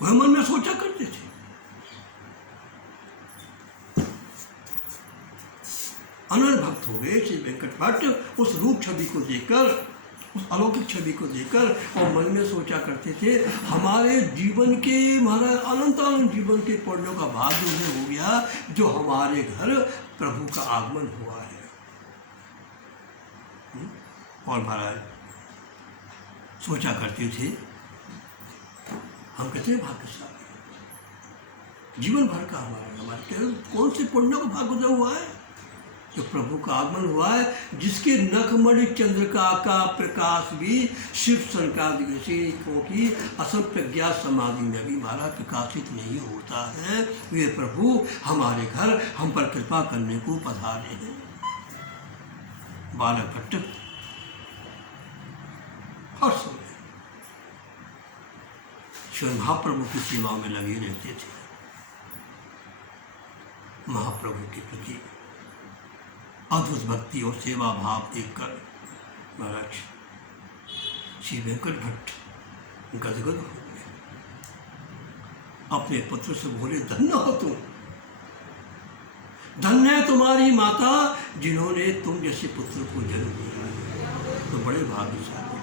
वह मन में सोचा करते थे। अनन्य भक्त हो गए श्री वेंकट भट्ट। उस रूप छवि को देखकर, उस अलौकिक छवि को देखकर और मन में सोचा करते थे, हमारे जीवन के, हमारा अनंत जीवन के पुण्यों का भाग्य उन्हें हो गया जो हमारे घर प्रभु का आगमन हुआ है। और महाराज सोचा करते थे, हम कितने भाग्यशाली, जीवन भर का हमारे कौन से पुण्यों का भाग्य उदय हुआ है जो प्रभु का आगमन हुआ है, जिसके नखमणि चंद्रिका का प्रकाश भी शिव संकादिक ऋषियों की असल प्रज्ञा समाधि में भी महाराज प्रकाशित नहीं होता है। वे प्रभु हमारे घर हम पर कृपा करने को पधारे हैं। बालक भट्ट हर समय स्वयं महाप्रभु की सेवा में लगे रहते थे। महाप्रभु के प्रति अद्भुत भक्ति और सेवा भाव देखकर महाराज श्री वेंकट भट्ट गदगद हो गए। अपने पुत्र से बोले, धन्य हो तुम, धन्य है तुम्हारी माता जिन्होंने तुम जैसे पुत्र को जन्म दिया, तो बड़े भाग्यशाली।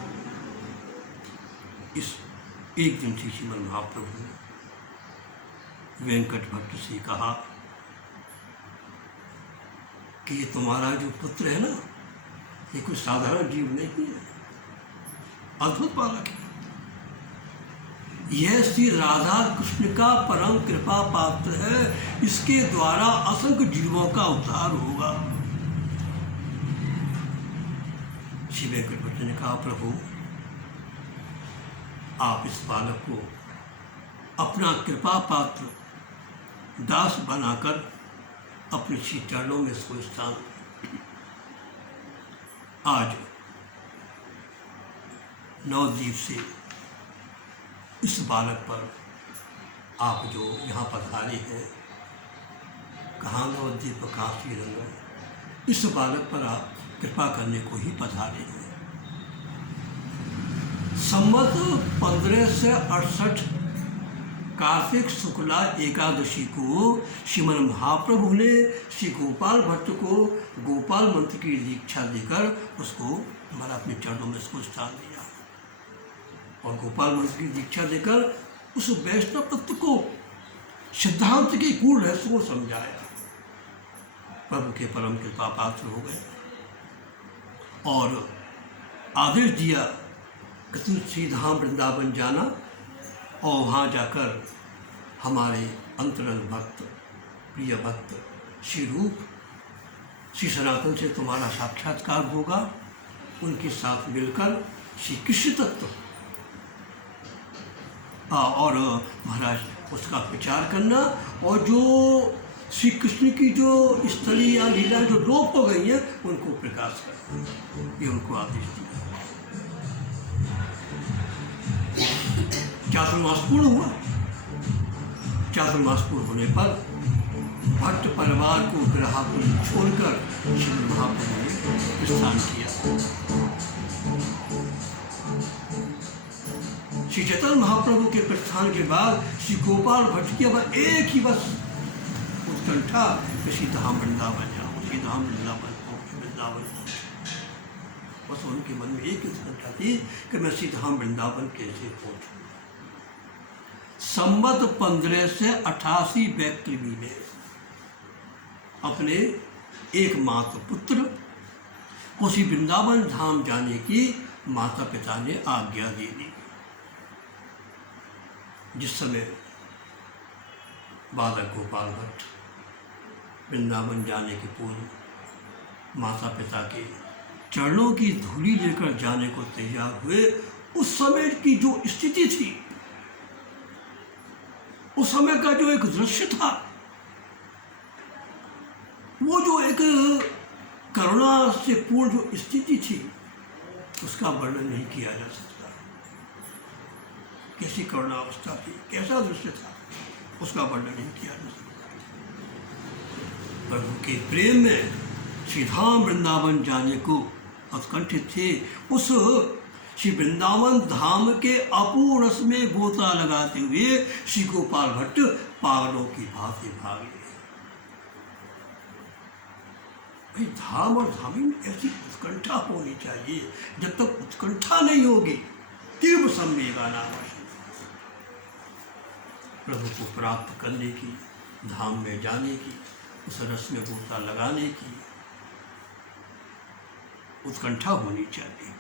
इस एक दिन से श्रीमन महाप्रभु ने वेंकट भट्ट से कहा कि ये तुम्हारा जो पुत्र है ना, ये कोई साधारण जीव नहीं है, अद्भुत बालक है। यह श्री राधा कृष्ण का परम कृपा पात्र है, इसके द्वारा असंख्य जीवों का उद्धार होगा। श्री वेंकट भट्ट ने कहा, प्रभु आप इस बालक को अपना कृपा पात्र दास बनाकर अपने श्री चरणों में इसको स्थान। आज नवद्वीप से इस बालक पर आप जो यहाँ पधारे हैं, कहाँ नवद्वीप कहाँ श्रीरंगम, इस बालक पर आप कृपा करने को ही पधारे हैं। संवत 1568 कार्तिक शुक्ला एकादशी को श्रीमन महाप्रभु ने श्री गोपाल भट्ट को गोपाल मंत्र की दीक्षा देकर उसको हमारा अपने चरणों में उसको स्थान दिया और गोपाल मंत्र की दीक्षा देकर उस वैष्णव तत्व को, सिद्धांत के गूढ़ रहस्य को समझाया। प्रभु के परम कृपा पात्र हो गए और आदेश दिया कि तुम श्रीधाम वृंदावन जाना और वहाँ जाकर हमारे अंतरंग भक्त, प्रिय भक्त श्री रूप श्री सनातन से तुम्हारा साक्षात्कार होगा। उनके साथ मिलकर श्री कृष्ण तत्व और महाराज उसका विचार करना और जो श्री कृष्ण की जो स्थली या लीला जो लोप हो गई हैं उनको प्रकाश करना, ये उनको आदेश दिया। चातुर्मास पूर्ण हुआ। चातुर्मास पूर्ण होने पर भट्ट परिवार को ग्राहक छोड़कर श्री महाप्रभु ने प्रस्थान किया। श्री चैतन्य महाप्रभु के प्रस्थान के बाद श्री गोपाल भट्ट की अब एक ही बस उत्कंठा, श्री धाम वृंदावन जाऊँ, श्री धाम वृंदावन। बस उनके मन में एक उत्कंठा थी कि मैं श्री धाम वृंदावन कैसे पहुँचूँ। संवत 1588 बैक्लवी में अपने एकमात्र पुत्र को श्री वृंदावन धाम जाने की माता पिता ने आज्ञा दे दी। जिस समय बालक गोपाल भट्ट वृंदावन जाने के पूर्व माता पिता के चरणों की धूली लेकर जाने को तैयार हुए, उस समय की जो स्थिति थी, उस समय का जो एक दृश्य था, वो जो एक करुणा से पूर्ण जो स्थिति थी, उसका वर्णन नहीं किया जा सकता। कैसी करुणा अवस्था थी, कैसा दृश्य था, उसका वर्णन नहीं किया जा सकता। प्रभु के प्रेम में श्री धाम वृंदावन जाने को उत्कंठित थे। उस श्री वृंदावन धाम के अपूर्ण रस में गोता लगाते हुए श्री गोपाल भट्ट पागलों की भांति भागे। भाई धाम और धामी में ऐसी उत्कंठा होनी चाहिए। जब तक उत्कंठा नहीं होगी, तीव्र संवेगा नाम प्रभु को प्राप्त करने की, धाम में जाने की, उस रस में गोता लगाने की उत्कंठा होनी चाहिए।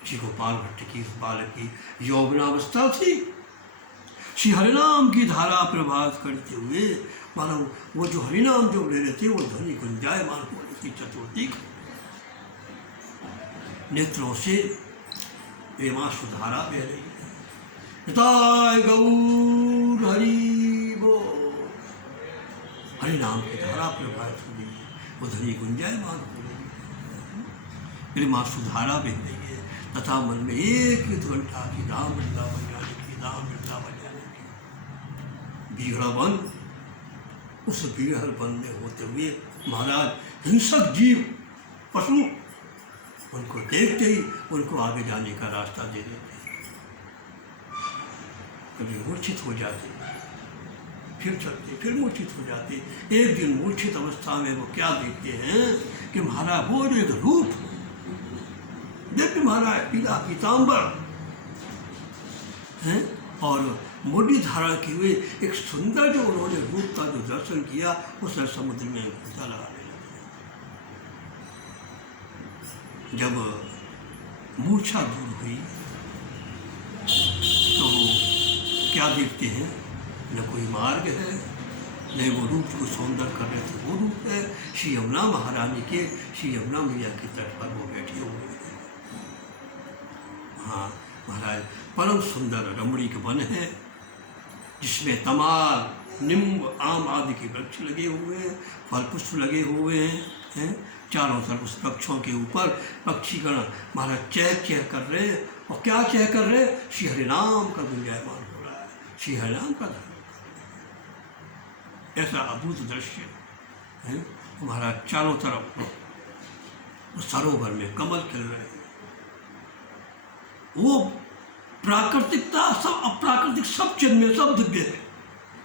श्री गोपाल भट्ट की इस बालक की यौवनावस्था थी। श्री हरिनाम की धारा प्रभात करते हुए मानो वो जो हरिनाम जो ले रहे थे वो ध्वनि गुंजायमान हो रही थी। चतुर्थी नेत्रों से प्रेमा सुधारा बह रही है। निताय गौर हरि बोल। हरिनाम की धारा प्रभात हो रही है, वो ध्वनि गुंजायमान हो रही है, प्रेमा सुधारा बह रही है। तथा मन में एक ही उत्कंठा की राम वृंदावन जाने की, राम वृंदावन जाने की। बिगड़ा वन, उस बिगड़ वन में होते हुए महाराज हिंसक जीव पशु उनको देखते ही उनको आगे जाने का रास्ता दे देते। कभी मूर्छित हो जाते, फिर चलते, फिर मूर्छित हो जाते। एक दिन मूर्छित अवस्था में वो क्या देखते हैं कि महाराज वो एक रूप दिव्य महाराज पीला पीताम्बर हैं और मुरली धारण किए हुए एक सुंदर जो उन्होंने रूप का जो दर्शन किया, उस समुद्र में गोता लगाने लगे। जब मूर्छा दूर हुई तो क्या देखते हैं, न कोई मार्ग है, न वो रूप को सौंदर्य कर रहे थे वो रूप है। श्री यमुना महारानी के, श्री यमुना मैया के तट पर वो बैठे हुए हैं। हाँ महाराज, परम सुंदर रमणीक वन है जिसमें तमाल, नींब, आम आदि के वृक्ष लगे हुए हैं, फल पुष्प लगे हुए हैं। चारों तरफ उस वृक्षों के ऊपर पक्षीगण महाराज चह चह कर रहे हैं। और क्या चह कर रहे हैं? श्री हरिनाम का गुंजायमान हो रहा है, श्री हरिनाम का धर्म। ऐसा अद्भुत दृश्य है। हमारा चारों तरफ उस सरोवर में कमल खिल रहे हैं। वो प्राकृतिकता सब अप्राकृतिक सब चिन्ह सब दिव्य है,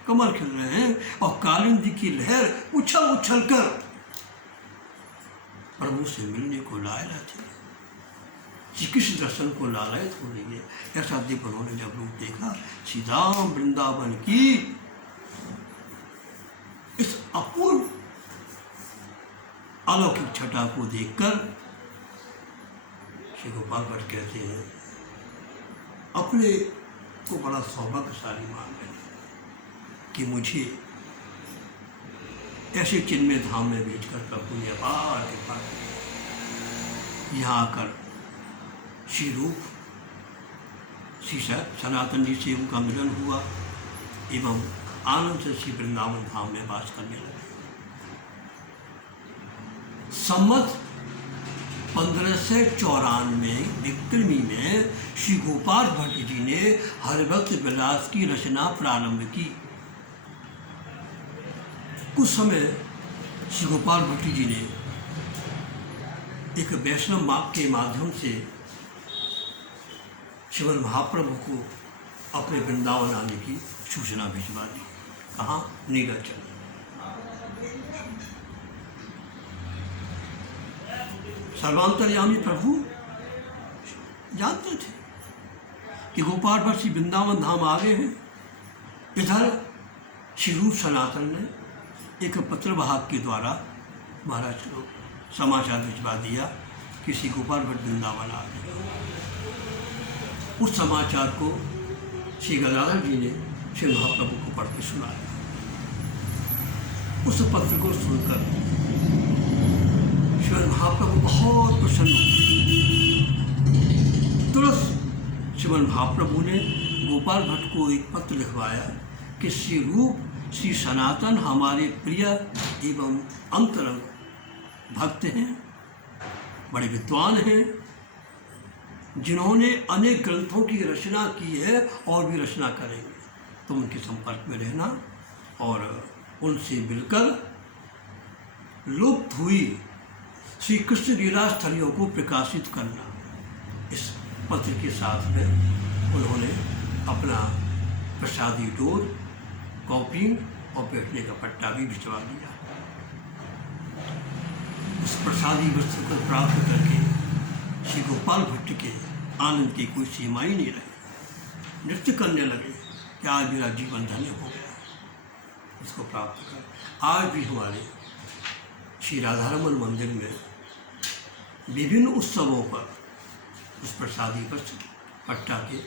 कमल खिल रहे हैं। और कालिंदी की लहर उछल उछल कर प्रभु से मिलने को लायला थी, श्री कृष्ण दर्शन को लालयत हो रही है। ऐसा दिव्य उन्होंने जब रूप देखा, श्री राम वृंदावन की इस अपूर्व अलौकिक छटा को देखकर श्री गोपाल भट्ट कहते हैं, अपने को बड़ा सौभाग्यशाली मान रहे कि मुझे ऐसे चिन्मय धाम में भेजकर प्रभु ने अपार कृपा की। यहाँ आकर श्री रूप श्री सनातन जी से उनका मिलन हुआ एवं आनंद से श्री वृंदावन धाम में वास करने लगे। सम्मत 1594 विक्रमी में श्री गोपाल भट्ट जी ने हरिभक्त विलास की रचना प्रारंभ की। कुछ समय श्री गोपाल भट्ट जी ने एक वैष्णव मार्ग के माध्यम से श्रीमद् महाप्रभु को अपने वृंदावन आने की सूचना भिजवा दी। कहाँ? नीलाचल। सर्वांतर्यामी प्रभु जानते थे कि गोपाल भट्ट श्री वृंदावन धाम आ गए हैं। इधर श्री रूप सनातन ने एक पत्रवाहक के द्वारा महाराज को समाचार भिजवा दिया कि श्री गोपाल भट्ट वृंदावन आ गए। उस समाचार को श्री गदाधर जी ने श्री महाप्रभु को पढ़ के सुनाया। उस पत्र को सुनकर श्री महाप्रभु बहुत प्रसन्न हुए। तुरंत श्री महाप्रभु ने गोपाल भट्ट को एक पत्र लिखवाया कि श्री रूप श्री सनातन हमारे प्रिय एवं अंतरंग भक्त हैं, बड़े विद्वान हैं, जिन्होंने अनेक ग्रंथों की रचना की है और भी रचना करेंगे। तो उनके संपर्क में रहना और उनसे मिलकर लुप्त हुई श्री कृष्ण लीला स्थलियों को प्रकाशित करना। इस पत्र के साथ में उन्होंने अपना प्रसादी डोर, कॉपी और बैठने का पट्टा भी भिजवा दिया। उस प्रसादी वस्त्र को प्राप्त करके श्री गोपाल भट्ट के आनंद की कोई सीमा ही नहीं रही। नृत्य करने लगे कि आज मेरा जीवन धन्य हो गया इसको प्राप्त कर। आज भी हमारे श्री राधारमन मंदिर में विभिन्न उत्सवों पर उस प्रसादी वस्त्र पट्टा के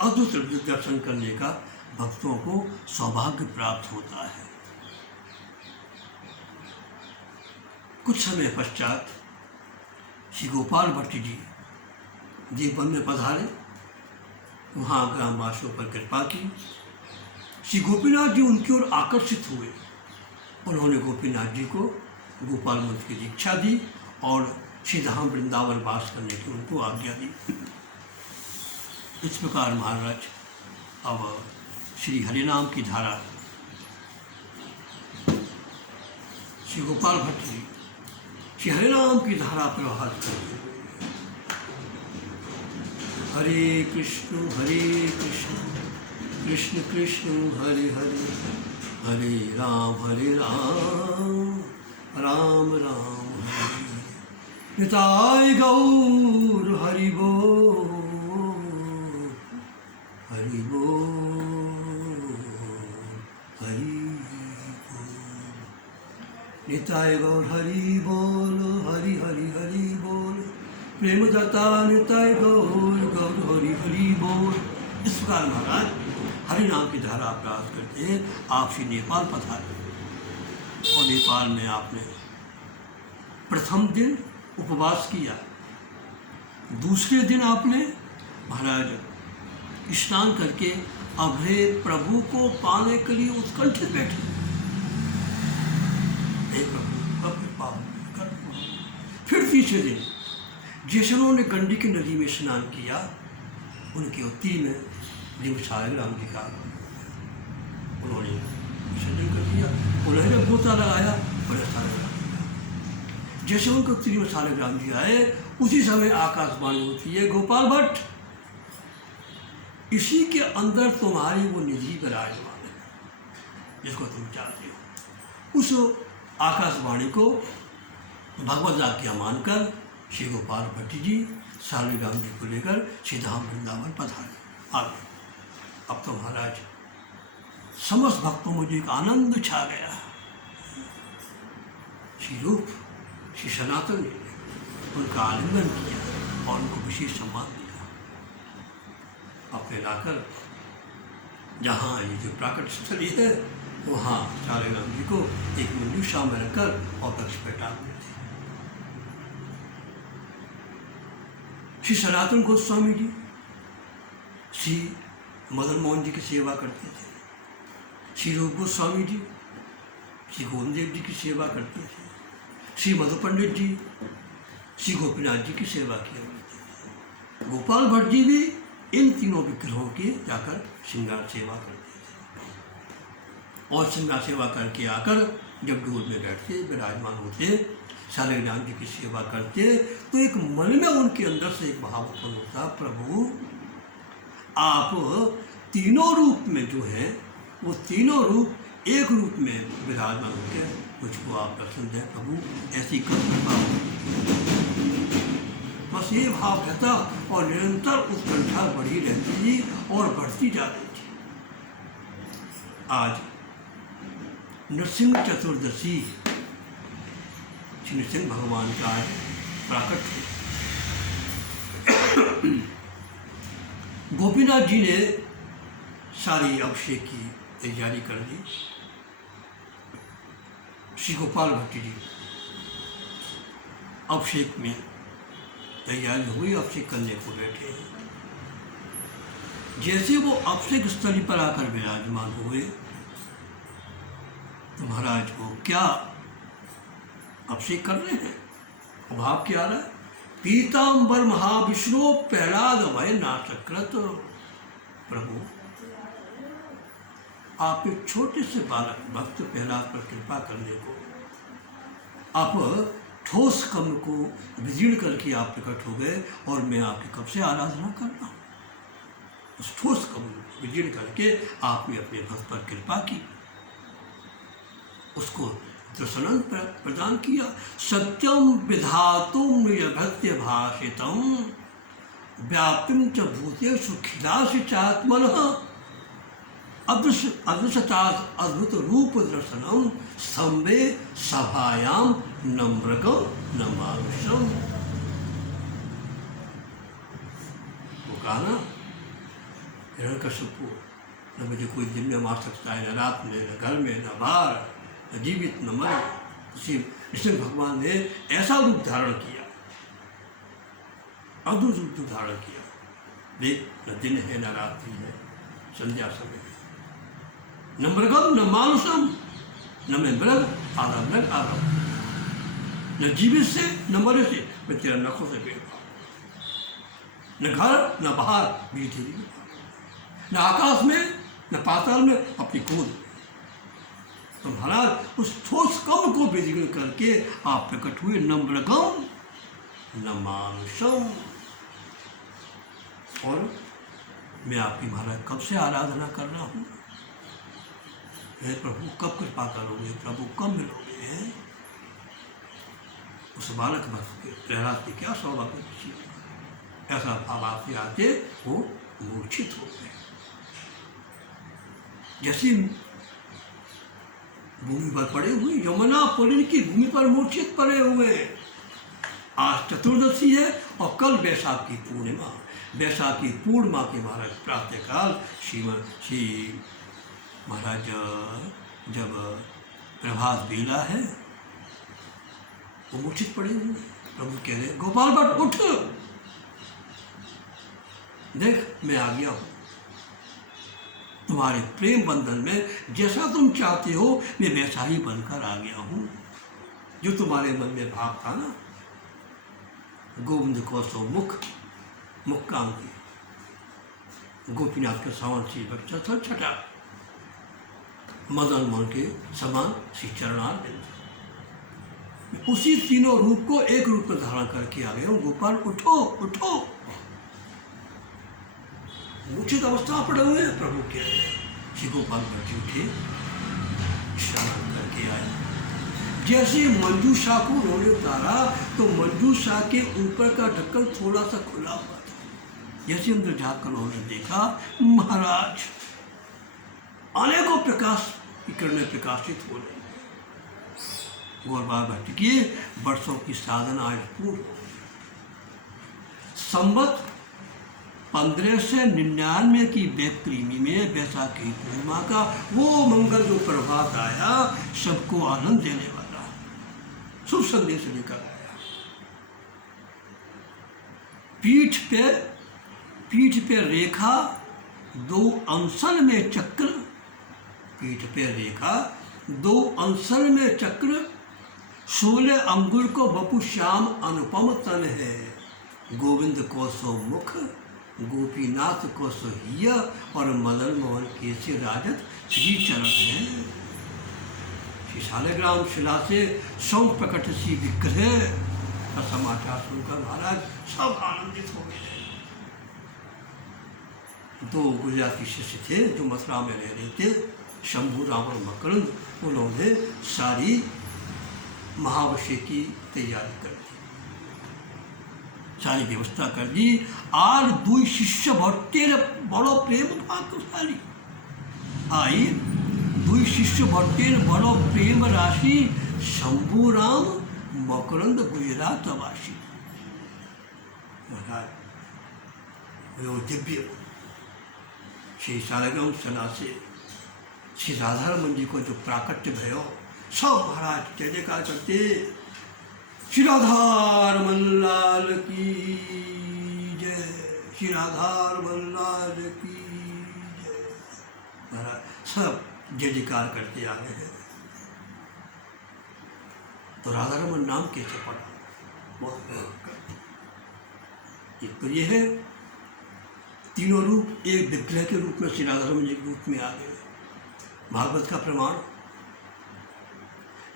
अद्भुत दर्शन करने का भक्तों को सौभाग्य प्राप्त होता है। कुछ समय पश्चात श्री गोपाल भट्ट जी जीवन में पधारे, वहाँ ग्रामवासियों पर कृपा की। श्री गोपीनाथ जी उनकी ओर आकर्षित हुए। उन्होंने गोपीनाथ जी को गोपाल मंत्र की दीक्षा दी और श्रीधाम वृंदावन वास करने की उनको आज्ञा दी। इस प्रकार महाराज अब श्री हरिनाम की धारा श्री गोपाल भट्ट जी श्री हरिनाम की धारा प्रवाहित करते हुए हरे कृष्ण कृष्ण कृष्ण हरे हरे, हरे राम राम राम हरे। निताय गौर हरि बोल, हरि बोल, हरि बोल। निताय गौर हरि बोल, हरि हरि हरि बोल। प्रेम दाता निताय गौर गौर हरि हरि बोल। इस प्रकार महाराज हरि नाम की धारा प्राप्त करते आप श्री नेपाल पधारे और नेपाल में आपने प्रथम दिन उपवास किया। दूसरे दिन आपने महाराज स्नान करके अभय प्रभु को पाने के लिए उत्कंठित बैठे। हे प्रभु कब कृपा होगी। फिर तीसरे दिन जिसनों ने गंडी की नदी में स्नान किया उनकी उत्ती में जब सालिग्राम जी का उन्होंने विसर्जन कर दिया। उन्होंने गोता लगाया बड़े सालिग्राम। जैसे उनको उत्ती में सालिग्राम जी आए उसी समय आकाशवाणी होती है, गोपाल भट्ट इसी के अंदर तुम्हारी वो निधि विराजमान है जिसको तुम चाहते हो। उस आकाशवाणी को भगवत आज्ञा मानकर श्री गोपाल भट्ट जी सालिग्राम जी को लेकर श्रीधाम वृंदावन पधारे। आगे अब तो महाराज समस्त भक्तों में एक आनंद छा गया। श्री रूप श्री सनातन ने उनका आलिंगन किया और उनको विशेष सम्मान दिया। अपने लाकर जहाँ ये जो प्राकट स्थली है वहाँ सालिग्राम जी को एक मंजूषा में रखकर और कक्ष पर टाल देते। श्री सनातन गोस्वामी जी श्री मदन मोहन जी की सेवा करते थे। श्री रूप गोस्वामी जी श्री गोविंदेव जी की सेवा करते थे। श्री मधु पंडित जी श्री गोपीनाथ जी की सेवा किया करते थे। गोपाल भट्ट जी भी इन तीनों विग्रहों की जाकर श्रृंगार सेवा करते थे और श्रृंगार सेवा करके आकर जब डोल में बैठते विराजमान होते सालिग्राम जी की सेवा करते तो एक मन में उनके अंदर से एक भाव उत्पन्न होता, प्रभु आप तीनों रूप में जो है वो तीनों रूप एक रूप में विराजमान होकर मुझको आप दर्शन दें प्रभु, ऐसी कृपा। बस ये भाव रहता और निरंतर उत्कंठा बढ़ी रहती थी और बढ़ती जा रही थी। आज नृसिंह चतुर्दशी श्री नृसिंह भगवान का आज प्राकट है। गोपीनाथ जी ने सारी अभिषेक की तैयारी कर दी। श्री गोपाल भट्ट जी अभिषेक में तैयारी हुई, अभिषेक करने को बैठे हैं। जैसे वो अभिषेक स्थली पर आकर विराजमान हुए तो महाराज को क्या अभिषेक कर रहे हैं, भाव क्या आ रहा है, पीताम्बर महाविष्णु प्रहलाद भय नाशकृत। प्रभु आप एक छोटे से बालक भक्त प्रहलाद पर कृपा करने को आप ठोस कर्म को विदीर्ण करके आप प्रकट हो गए और मैं आपकी कब से आराधना कर रहा हूँ। उस ठोस कर्म को विदीर्ण करके आपने अपने भक्त पर कृपा की, उसको दर्शन प्रदान किया। सत्यम विधातुम यभत्य भाषितम व्याप्तिम च भूतेषु खिलासि चात्मनः अदृश्यतात् अद्भुत रूप दर्शनम स्तंभे सभायाम नम्रकम न मानुषम। वो कहा ना, हिरण्यकशिपु न मुझे कोई दिन में मार सकता है, न रात में, न घर में, न बाहर, न जीवित न मरे। उसी इसलिए भगवान ने ऐसा रूप धारण किया, अद्भुत रूप धारण किया। देख, न दिन है न रात्रि है, संध्या समय है। न मृगम न मानुषम, न मैं मृग आधा मृग आधा, न जीवित से न मरे से, मैं तेरा नखों से पेड़ पाऊँ, न घर न बाहर बीते, न आकाश में न पाताल में, अपनी गोद में। तो महाराज उस ठोस कर्म को विदीर्ण करके आप प्रकट हुए, न मृगम न मानुषम। और मैं आपकी महाराज कब से आराधना कर रहा हूँ। हे प्रभु कब कृपा करोगे, प्रभु कब मिलोगे। उस बालक भक्त के प्रहलाद की क्या सौभाग्य थी, ऐसा भाव आपसे आते वो मूर्छित हो गए। जैसे भूमि पर पड़े हुए, यमुना पुलिन की भूमि पर मूर्छित पड़े हुए। आज चतुर्दशी है और कल बैसाख की पूर्णिमा। बैसाख की पूर्णिमा के महाराज प्रातःकाल श्री महाराज जब प्रभात बेला है, वो मूर्छित पड़े हुए। प्रभु कह रहे, गोपाल भट्ट उठ, देख मैं आ गया हूँ तुम्हारे प्रेम बंधन में। जैसा तुम चाहते हो मैं वैसा ही बनकर आ गया हूँ। जो तुम्हारे मन में भाव था ना, गोविंद को सो मुख काम की, गोपीनाथ के समान श्री बच्चा था छठा, मदन मोहन के समान श्री चरणार, उसी तीनों रूप को एक रूप में धारण करके आ गए हूँ। गोपाल उठो उठो। मूर्छित अवस्था पड़े हुए हैं, प्रभु के श्री गोपाल भट्ट उठे, स्नान करके आए। जैसे मंजूषा को उन्होंने उतारा तो मंजूषा के ऊपर का ढक्कन थोड़ा सा खुला हुआ था। जैसे अंदर जाकर उन्होंने देखा, महाराज अनेकों प्रकाश की किरणें प्रकाशित हो रही। गौरबा भट्ट की वर्षों की साधना आज पूर्ण हो। संवत 1599 की बैक्रीमी में बैसाखी पूर्णिमा का वो मंगल जो प्रभात आया, सबको आनंद देने वाला शुभ संदेश लेकर आया। पीठ पे रेखा, दो अंसल में चक्र, पीठ पे रेखा, दो अंसल में चक्र, 16 अंगुल को बपु श्याम अनुपम तन है। गोविंद को सो मुख, गोपीनाथ को सोहिया, और मदन मोहन केसरी राजत श्री चरण है। श्री शालिग्राम शिला से सौ प्रकट सी विग्रह का समाचार सुनकर महाराज सब आनंदित हो गए। दो गुजराती शिष्य थे जो मथुरा में रह रहे थे, शंभू, रावण, मकरंद। उन्होंने सारी महावशे की तैयारी कर दी, सारी व्यवस्था कर दी। और दुई शिष्य भट्टेर बड़ो प्रेम भाग्यशाली आई, दुई शिष्य भट्टेर बड़ो प्रेम राशि, शंभू राम मकरंद गुजरातवासी। महाराज वो दिव्य श्री शालिग्राम शिला से श्री राधारमण जी को जो प्राकट्य भयो, सब महाराज जय जयकार करते, श्री राधारमण लाल की जय, श्री राधारमण लाल की जय। महाराज सब जय जयकार करते आ गए हैं। तो राधारमण नाम कैसे पड़ा, बहुत भयंकर। एक तो ये है तीनों रूप एक विग्रह के रूप में श्री राधारमण जी के रूप में आ गए। भागवत का प्रमाण,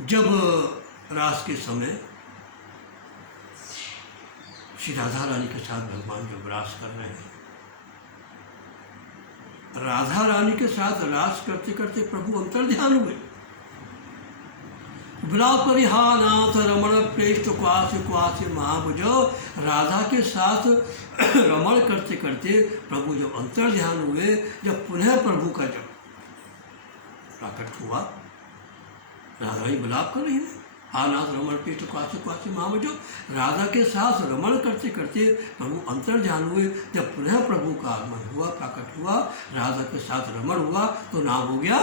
जब रास के समय श्री राधा रानी के साथ भगवान जब रास कर रहे हैं, राधा रानी के साथ रास करते करते प्रभु अंतर्ध्यान हुए। बिला परिहानाथ रमण प्रेष्ठ क्वास क्वास महाभुज। राधा के साथ रमण करते करते प्रभु जब अंतर्ध्यान हुए, जब पुनः प्रभु का जब प्रकट हुआ, राधा रानी विलाप कर रही है, हा नाथ रमण पृष्ठ क्वासी क्वासी महाभुज। राधा के साथ रमण करते करते प्रभु अंतर्ध्यान हुए, जब पुनः प्रभु का आगमन हुआ, प्रकट हुआ, राधा के साथ रमण हुआ, तो नाम हो गया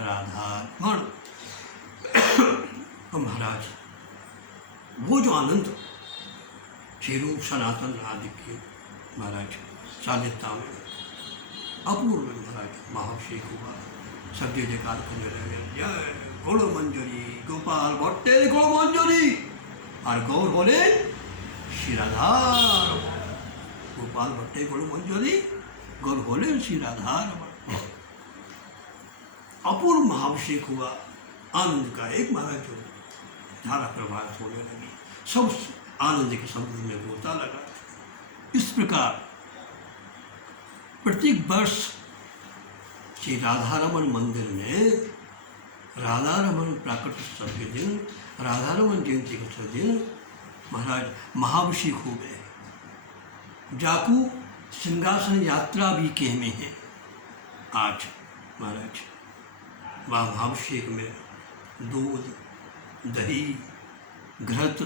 राधारमण। तो महाराज वो जो आनंद श्री रूप सनातन आदि के महाराज सानिध्य में अपूर्व महाराज महाभिषेक हुआ, सब जयकार करने लगे, जय गौड़ मंजरी गोपाल भट्टे गौड़ मंजरी, और गौर बोले श्री राधा। गोपाल भट्टे गौड़ मंजरी, गौर बोले श्री राधा। अपूर्व महाभिषेक हुआ, आनंद का एक महाराज जो धारा प्रवाहित होने लगी, सब आनंद के समुद्र में गोता लगा। इस प्रकार प्रत्येक वर्ष श्री राधारमण मंदिर में राधारमण प्राकट उत्सव के दिन, राधारमण जयंती के दिन महाराज महाभिषेक हो गए। जाकू सिंहासन यात्रा भी कह में है आज महाराज। वह महाभिषेक में दूध, दही, घृत,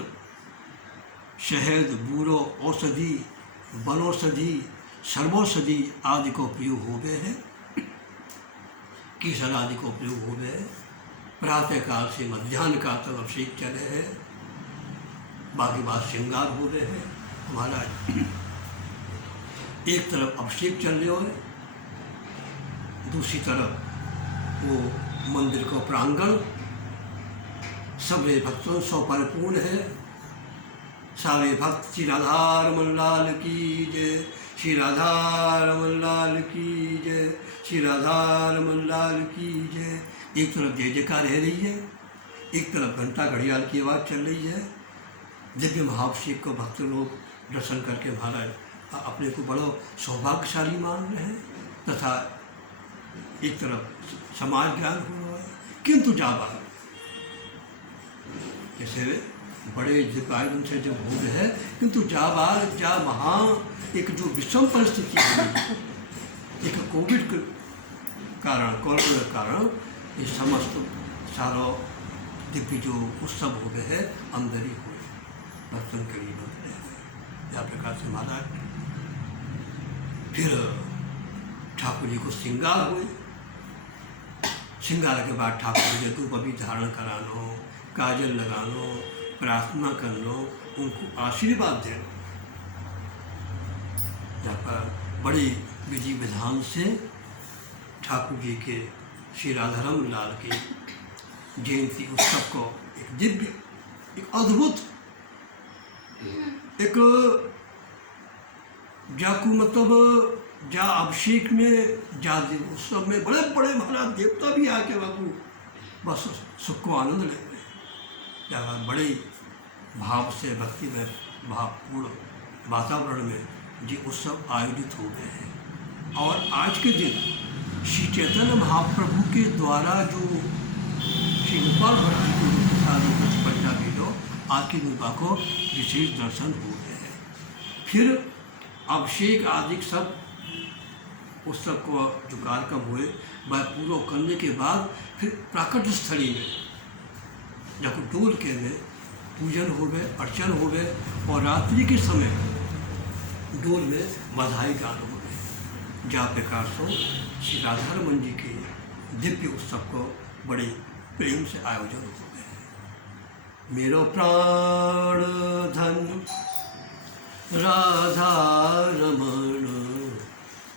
शहद, बूरो, औषधि, वनौषधि, सर्वौषधि आदि को प्रयोग हो गए हैं, केसर आदि को प्रयोग हो गए। प्रातः काल से मध्याह्न काल तक अभिषेक चले हैं, बाकी बात श्रृंगार हो रहे हैं। हमारा एक तरफ अभिषेक चल रहे हो, दूसरी तरफ वो मंदिर का प्रांगण सभी भक्तों से परिपूर्ण है। सारे भक्त श्री राधारमण लाल की जय, श्री राधारमण लाल की जय, श्री राधारमण लाल की जय। एक तरफ जय जयकार रह रही है, एक तरफ घंटा घड़ियाल की आवाज़ चल रही है। दिव्य महाभिषेक को भक्त लोग दर्शन करके महाराज अपने को बड़ा सौभाग्यशाली मान रहे हैं, तथा एक तरफ समाज ज्ञान हो रहा है। किंतु जाबाल जैसे बड़े दिव्यायन से जब हो रहे हैं, किंतु जाबाल जा वहाँ एक जो विषम परिस्थिति है, एक कोविड के कारण, कोरोना के कारण ये समस्त सारा दिव्य जो उत्सव हो गए हैं अंदर ही हुए, बर्तन के लिए बन रहे हैं। या प्रकार से महाराज फिर ठाकुर जी को श्रृंगार हुए। श्रृंगार के बाद ठाकुर जी को अभी धारण करानो, काजल लगानो, प्रार्थना करनो, उनको आशीर्वाद देना। यहाँ पर बड़ी विधि विधान से ठाकुर जी के श्री राधारमण लाल के जयंती उत्सव को एक दिव्य, एक अद्भुत, एक जाकू मतलब जा अभिषेक में, जा उत्सव में बड़े बड़े महाराज देवता भी आके बाबू बस सुख को आनंद ले रहे हैं। या बड़े भाव से, भक्ति में भावपूर्ण वातावरण में ये उत्सव आयोजित हो गए हैं। और आज के दिन श्री चैतन्य महाप्रभु के द्वारा जो श्री गोपाल भट्ट जी को साधु पंजाबी लो आज की कृपा को विशेष दर्शन हो गए हैं। फिर अभिषेक आदि सब उत्सव को जो कार्यक्रम हुए वह पूरा करने के बाद फिर प्राकट स्थली में जब डोल के में पूजन हो गए, अर्चन हो गए, और रात्रि के समय डोल में बधाई गान हो गए। जा प्रकार से श्री राधारमण जी के दिव्य उत्सव को बड़े प्रेम से आयोजन हो गए। मेरो प्राण धन राधारमण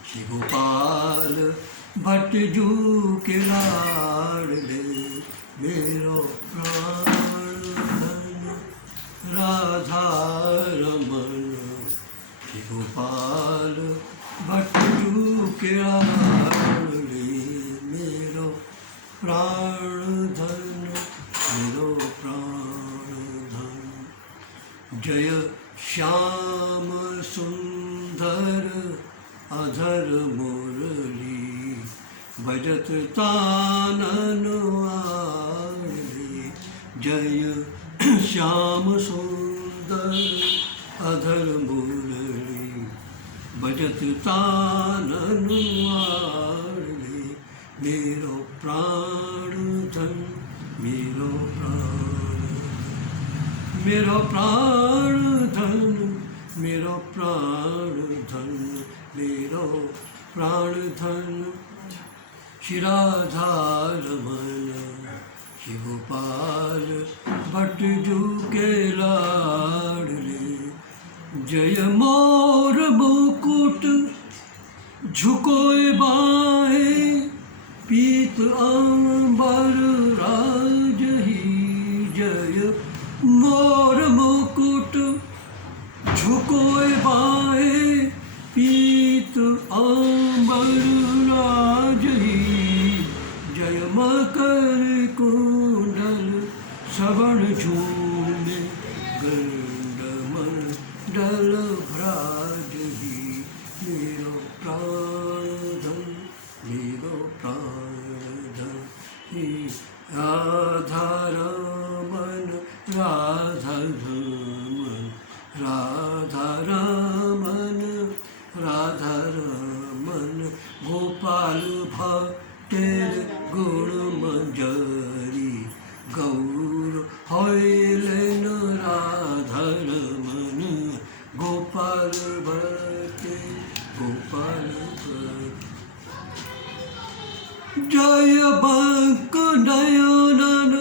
श्री गोपाल भट्ट जू के लाडले, मेरो प्राण धन राधारमण श्री गोपाल भट्ट जू के लाडले, मेरो प्राण धन, मेरो प्राण धन। जय श्याम अधर मुरली बजत तानन आरली। जय श्याम सुंदर अधर मुरली बजत तानन आरली। मेरो प्राण धन मेरो प्राण, मेरो प्राण धन मेरो प्राण धन मेरो प्राण धन। श्री राधा रमन श्री गोपाल भट्ट जू के लाडले। जय मोर मुकुट झुकोए बाएं पीत अंबर राजही। जय मोर मुकुट झुकोए बाएं पीत अंबर राजही। जय मकर कुंडल श्रवण झूले गंड मंडल भ्राजही। मेरो प्राण धन मेरो प्राण धन। राधा रमन राधा रमन राधा रमन राधा रमन। गोपाल भट्टेर गुण मंजरी गौर होइलेन राधा रमन। गोपाल भट्टे गोपाल भट्ट। जय बंक नयनन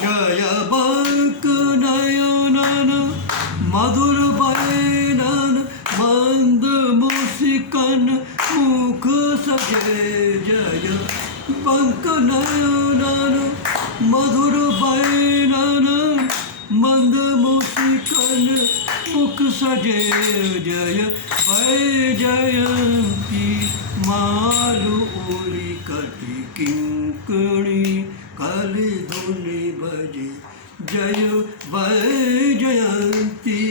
जय बंक नयनन मधुर बैनन मंद मुस्कान मुख सजे। जय बंक नयनन मधुर बैनन मंद मुस्कान मुख सजे। जय वैजयंती मालु उरी कटि किंकणी कलि धुनि बजे। जय वैजयंती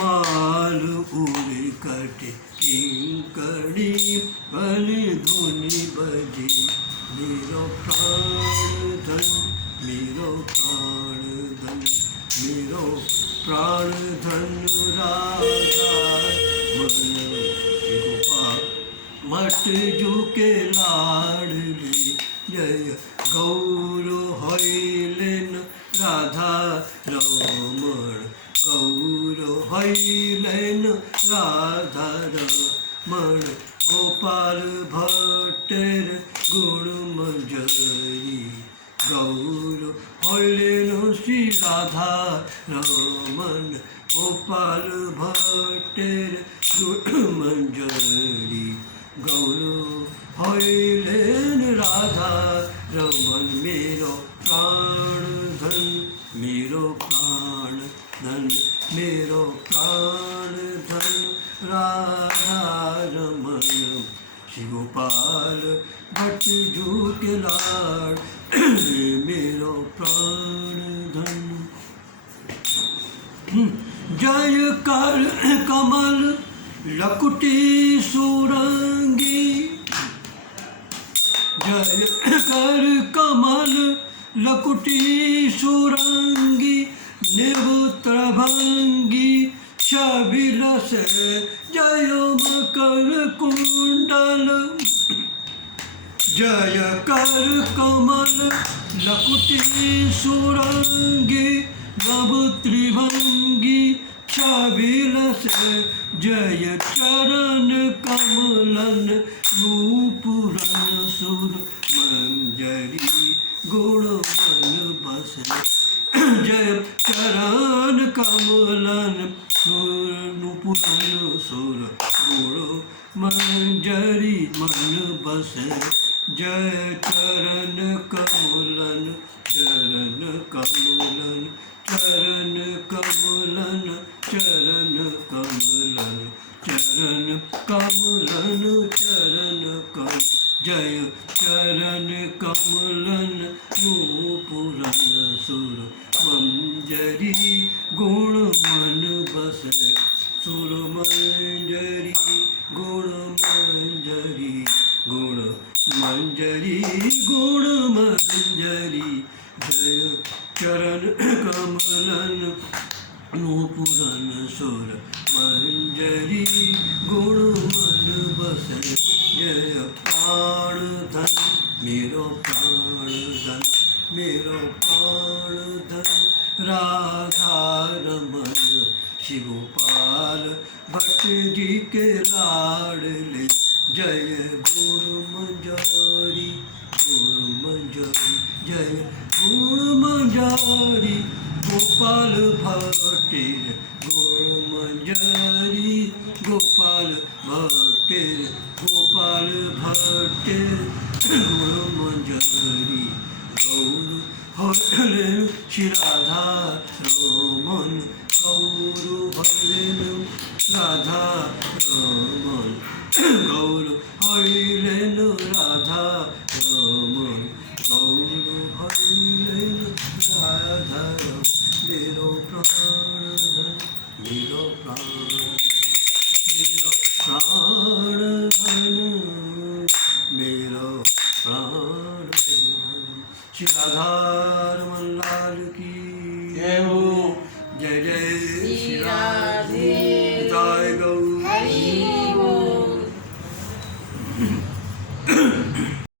मालु उरी कटि किंकणी कलि धुनि बजे। मेरो प्राण धन मेरो प्राण धन मेरो प्राण धन। राधा मन गोपाल मट जू के लाडली। जय गौर होइलेन राधा रमण गौर होइलेन राधा रमण। गोपाल भट्टेर गुण मंजरी गौर होइलेन श्री राधा रमण। गोपाल भट्टेर गुण मंजरी गौर होइलेन राधा रमन। मेरो प्राण धन मेरो प्राण धन मेरो प्राण धन। राधा रमन श्री गोपाल भट्ट जू के लाड मेरो प्राण धन। जय कर कमल लकुटी सुरंगी जय कर कमल लकुटी सुरंगी निवृत्त भंगी छबिलस जय मकर कुंडल। जय कर कमल लकुटी सुरंगी नभ त्रिभंगी छबिलस जय चरण कमलन नूपुरन सुर मंजरी गुण मन बस। जय चरण कमलन नूपुरन सुर गुण मंजरी मन बस। जय चरण कमलन चरण कमलन चरण कमलन चरण कमलन चरण कमलन चरण कम। जय चरण कमलन नूपुरन सुर मंजरी गुण मन बस। सुर मंजरी सुर मंजरी गुण मन बसर जय प्राण धन मेरो प्राण धन मेरो प्राण धन राधा रमन श्री गोपाल भट्ट जी के लाडले जय गुण मंजरी जय गुण मंजरी गोपाल भट्टेर गुण मंजरी गोपाल भट्टेर गोपाल भट्टेर गुण मंजरी गौर हरलेन श्री राधा रमन गौर हरलेन राधा रमन गौर हरलेन राधा रमन गौर